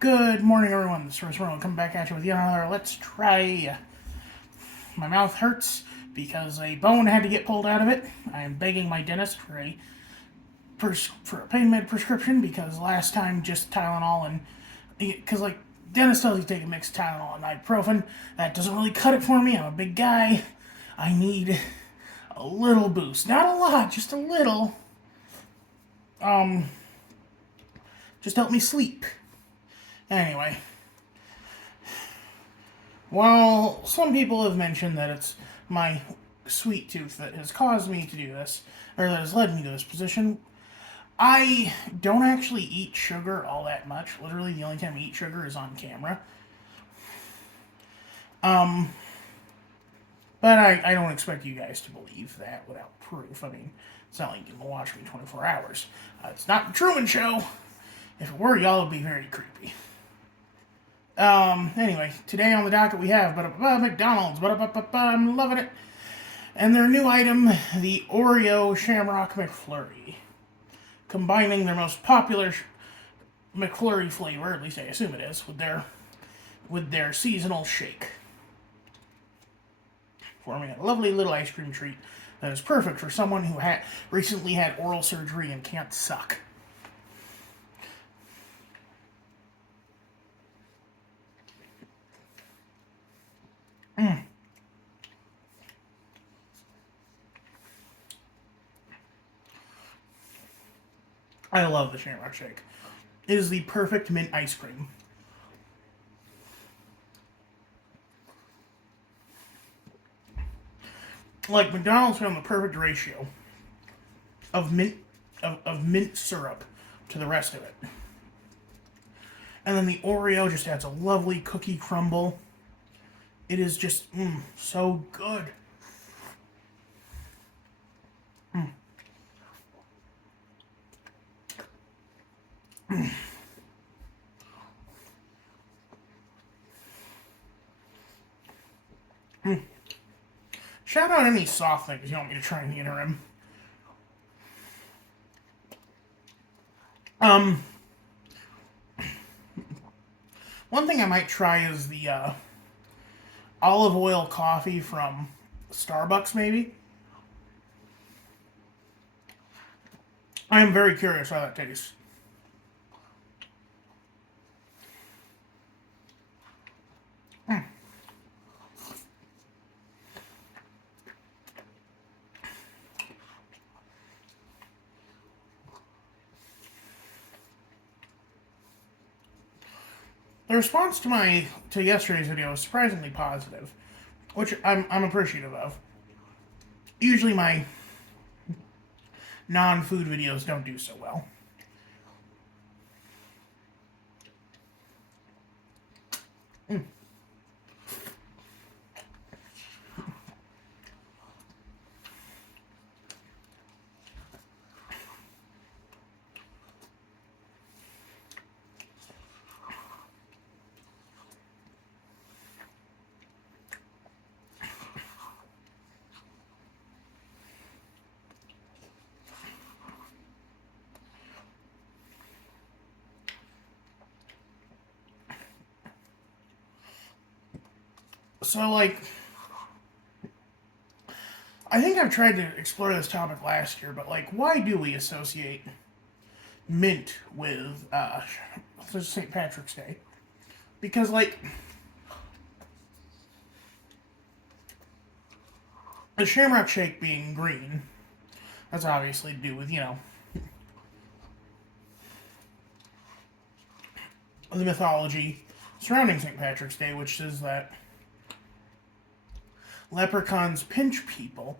Good morning, everyone. This is Royce. Coming back at you with yet another Let's Try. My mouth hurts because a bone had to get pulled out of it. I am begging my dentist for a pain med prescription because last time just Tylenol and because dentist tells you to take a mixed Tylenol and ibuprofen. That doesn't really cut it for me. I'm a big guy. I need a little boost, not a lot, just a little. Just help me sleep. Anyway, while some people have mentioned that it's my sweet tooth that has caused me to do this, or that has led me to this position, I don't actually eat sugar all that much. Literally, the only time I eat sugar is on camera. But I don't expect you guys to believe that without proof. I mean, it's not like you can watch me 24 hours. It's not the Truman Show. If it were, y'all would be very creepy. Anyway, today on the docket we have McDonald's. I'm loving it. And their new item, the Oreo Shamrock McFlurry. Combining their most popular McFlurry flavor, at least I assume it is, with their seasonal shake. Forming a lovely little ice cream treat that is perfect for someone who recently had oral surgery and can't suck. I love the Shamrock Shake. It is the perfect mint ice cream. Like McDonald's found the perfect ratio of mint syrup to the rest of it. And then the Oreo just adds a lovely cookie crumble. It is just so good. Shout out any soft things you want me to try in the interim. One thing I might try is the olive oil coffee from Starbucks, maybe. I am very curious how that tastes. The response to yesterday's video was surprisingly positive, which I'm appreciative of. Usually my non-food videos don't do so well. So, I think I've tried to explore this topic last year, but, why do we associate mint with St. Patrick's Day? Because, the Shamrock Shake being green, that's obviously to do with, the mythology surrounding St. Patrick's Day, which is that leprechauns pinch people,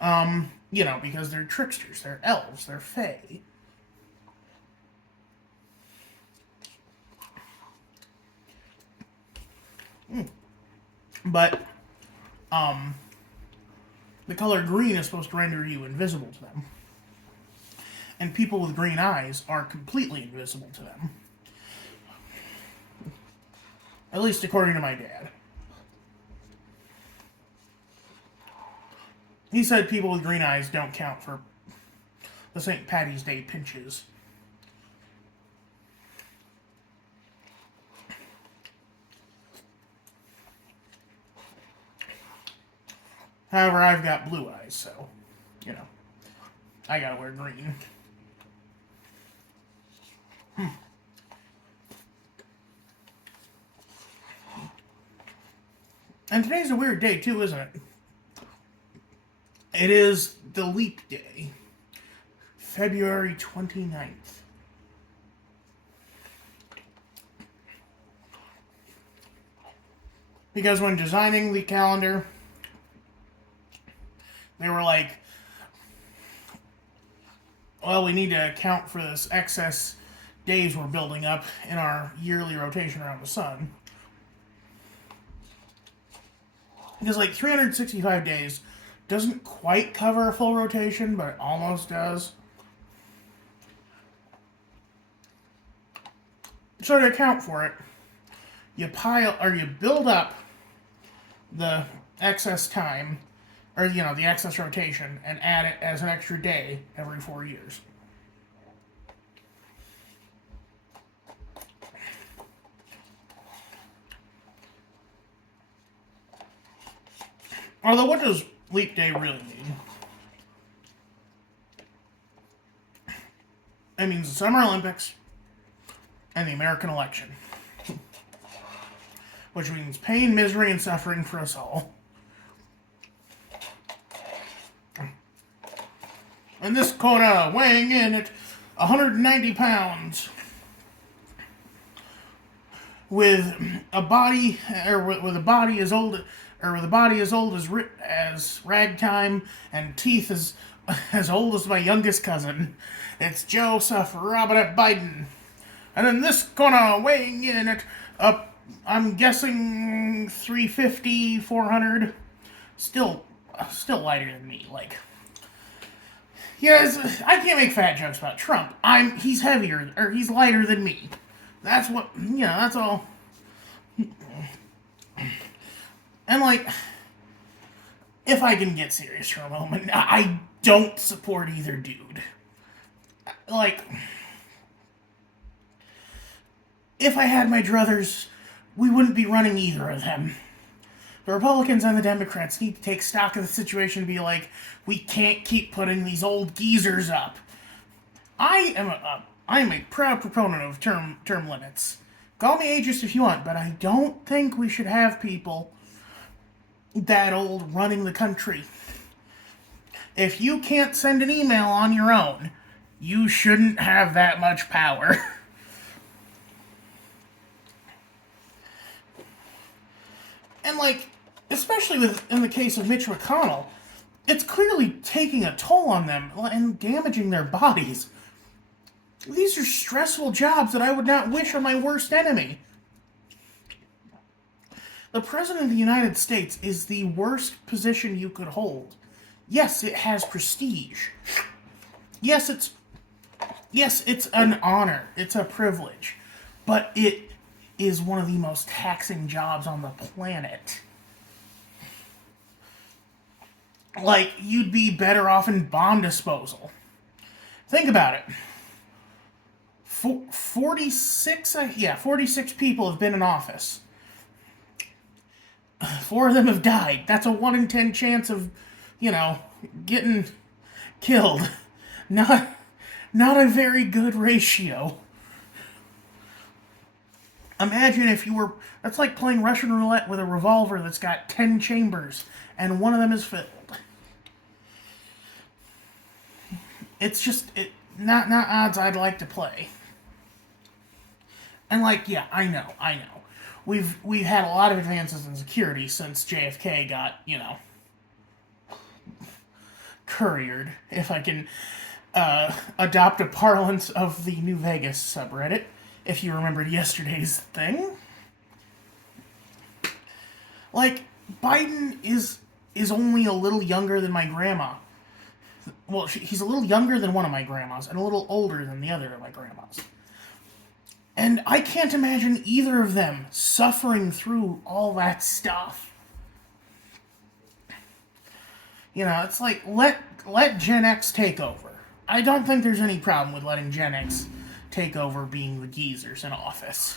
because they're tricksters, they're elves, they're fae. But, the color green is supposed to render you invisible to them. And people with green eyes are completely invisible to them. At least according to my dad. He said people with green eyes don't count for the St. Patty's Day pinches. However, I've got blue eyes, so, you know, I gotta wear green. And today's a weird day, too, isn't it? It is the leap day, February 29th. Because when designing the calendar, they were like, well, we need to account for this excess days we're building up in our yearly rotation around the sun. Because, like, 365 days doesn't quite cover a full rotation, but it almost does. So to account for it, you build up the excess time, or, you know, the excess rotation, and add it as an extra day every 4 years. Although, what does leap day really mean? It means the Summer Olympics and the American election. Which means pain, misery, and suffering for us all. And this Kona weighing in at 190 pounds. With a body, with a body as old as ragtime, and teeth as old as my youngest cousin. It's Joseph Robinette Biden. And then this Kona weighing in at, I'm guessing 350, 400. Still lighter than me, like. Yes, I can't make fat jokes about Trump. He's heavier, or he's lighter than me. That's what, that's all. And, like, if I can get serious for a moment, I don't support either dude. Like, if I had my druthers, we wouldn't be running either of them. The Republicans and the Democrats need to take stock of the situation and be like, we can't keep putting these old geezers up. I am a proud proponent of term limits. Call me ageist if you want, but I don't think we should have people that old running the country. If you can't send an email on your own, you shouldn't have that much power. And, like, especially in the case of Mitch McConnell, it's clearly taking a toll on them and damaging their bodies. These are stressful jobs that I would not wish on my worst enemy. The President of the United States is the worst position you could hold. Yes, it has prestige. Yes, it's an honor. It's a privilege. But it is one of the most taxing jobs on the planet. Like, you'd be better off in bomb disposal. Think about it. 46 people have been in office. 4 of them have died. That's a 1 in 10 chance of, getting killed. Not a very good ratio. Imagine if you were... That's like playing Russian roulette with a revolver that's got 10 chambers, and one of them is filled. It's just... not odds I'd like to play. And, I know. We've had a lot of advances in security since JFK got, couriered, if I can adopt a parlance of the New Vegas subreddit, if you remembered yesterday's thing. Biden is only a little younger than my grandma. Well, he's a little younger than one of my grandmas, and a little older than the other of my grandmas. And I can't imagine either of them suffering through all that stuff. It's like, let Gen X take over. I don't think there's any problem with letting Gen X take over being the geezers in office.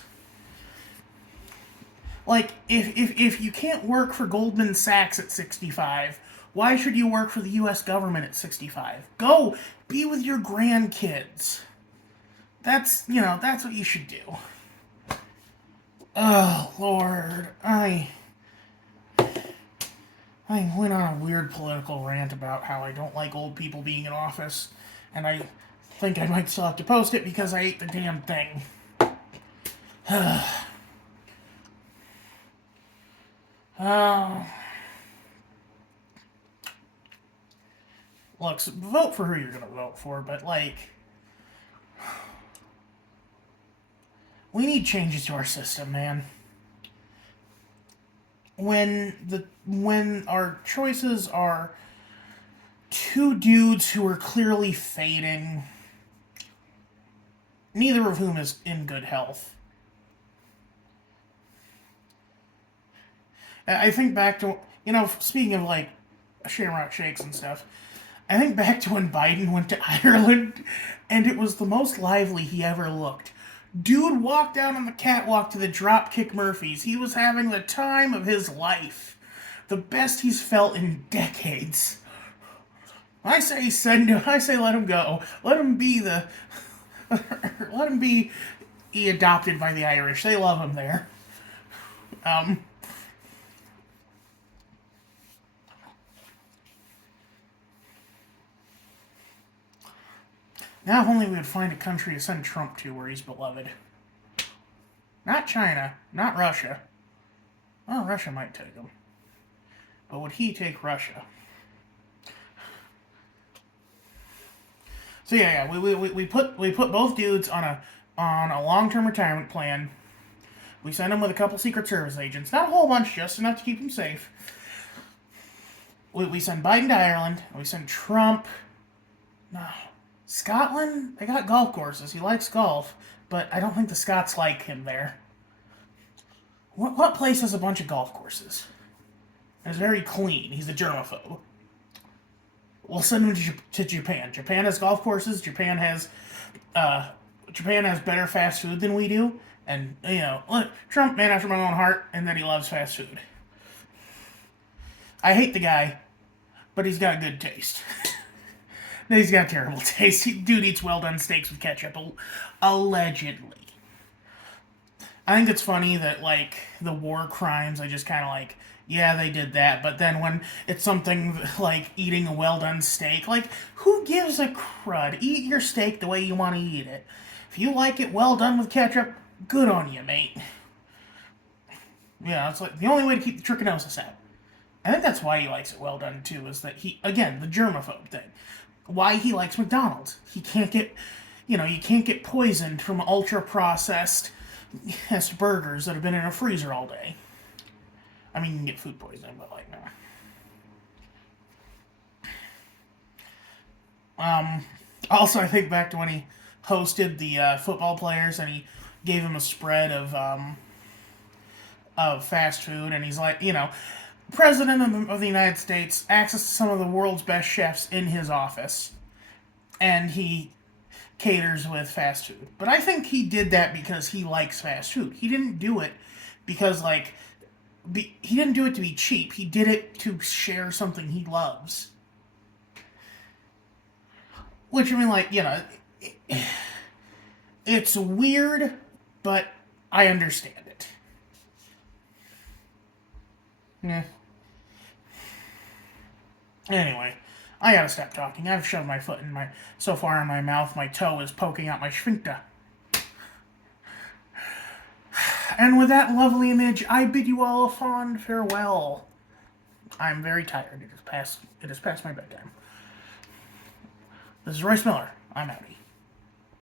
If you can't work for Goldman Sachs at 65, Why should you work for the U.S. government at 65? Go be with your grandkids. That's what you should do. Oh, Lord. I went on a weird political rant about how I don't like old people being in office, and I think I might still have to post it because I ate the damn thing. Look, vote for who you're gonna vote for, but we need changes to our system, man. When our choices are two dudes who are clearly fading, neither of whom is in good health. I think back to, speaking of Shamrock shakes and stuff, I think back to when Biden went to Ireland, and it was the most lively he ever looked. Dude walked out on the catwalk to the Dropkick Murphys. He was having the time of his life. The best he's felt in decades. I say let him go. Let him be adopted by the Irish. They love him there. Now if only we would find a country to send Trump to where he's beloved. Not China, not Russia. Well, Russia might take him. But would he take Russia? So yeah, we put both dudes on a long-term retirement plan. We send them with a couple Secret Service agents, not a whole bunch, just enough to keep them safe. We send Biden to Ireland. We send Trump. No, Scotland. They got golf courses. He likes golf, but I don't think the Scots like him there. What place has a bunch of golf courses? It's very clean. He's a germaphobe. We'll send him to Japan. Japan has golf courses. Japan has better fast food than we do. And, look, Trump, man after my own heart, and then he loves fast food. I hate the guy, but he's got good taste. He's got terrible taste. Dude eats well-done steaks with ketchup, allegedly. I think it's funny that, the war crimes, I just kind of yeah, they did that, but then when it's something like eating a well-done steak, who gives a crud? Eat your steak the way you want to eat it. If you like it well done with ketchup, good on you, mate. Yeah, it's the only way to keep the trichinosis out. I think that's why he likes it well done, too, is that the germaphobe thing. Why he likes McDonald's. He can't get, you can't get poisoned from ultra-processed burgers that have been in a freezer all day. I mean, you can get food poisoning, but no. Also, I think back to when he hosted the football players and he gave them a spread of fast food, and he's President of the United States, access to some of the world's best chefs in his office, and he caters with fast food. But I think he did that because he likes fast food. He didn't do it because he didn't do it to be cheap. He did it to share something he loves. Which, it's weird, but I understand it. Yeah. Anyway, I gotta stop talking. I've shoved my foot so far in my mouth, my toe is poking out my sphincter. And with that lovely image, I bid you all a fond farewell. I'm very tired. It is past my bedtime. This is Royce Miller. I'm outie.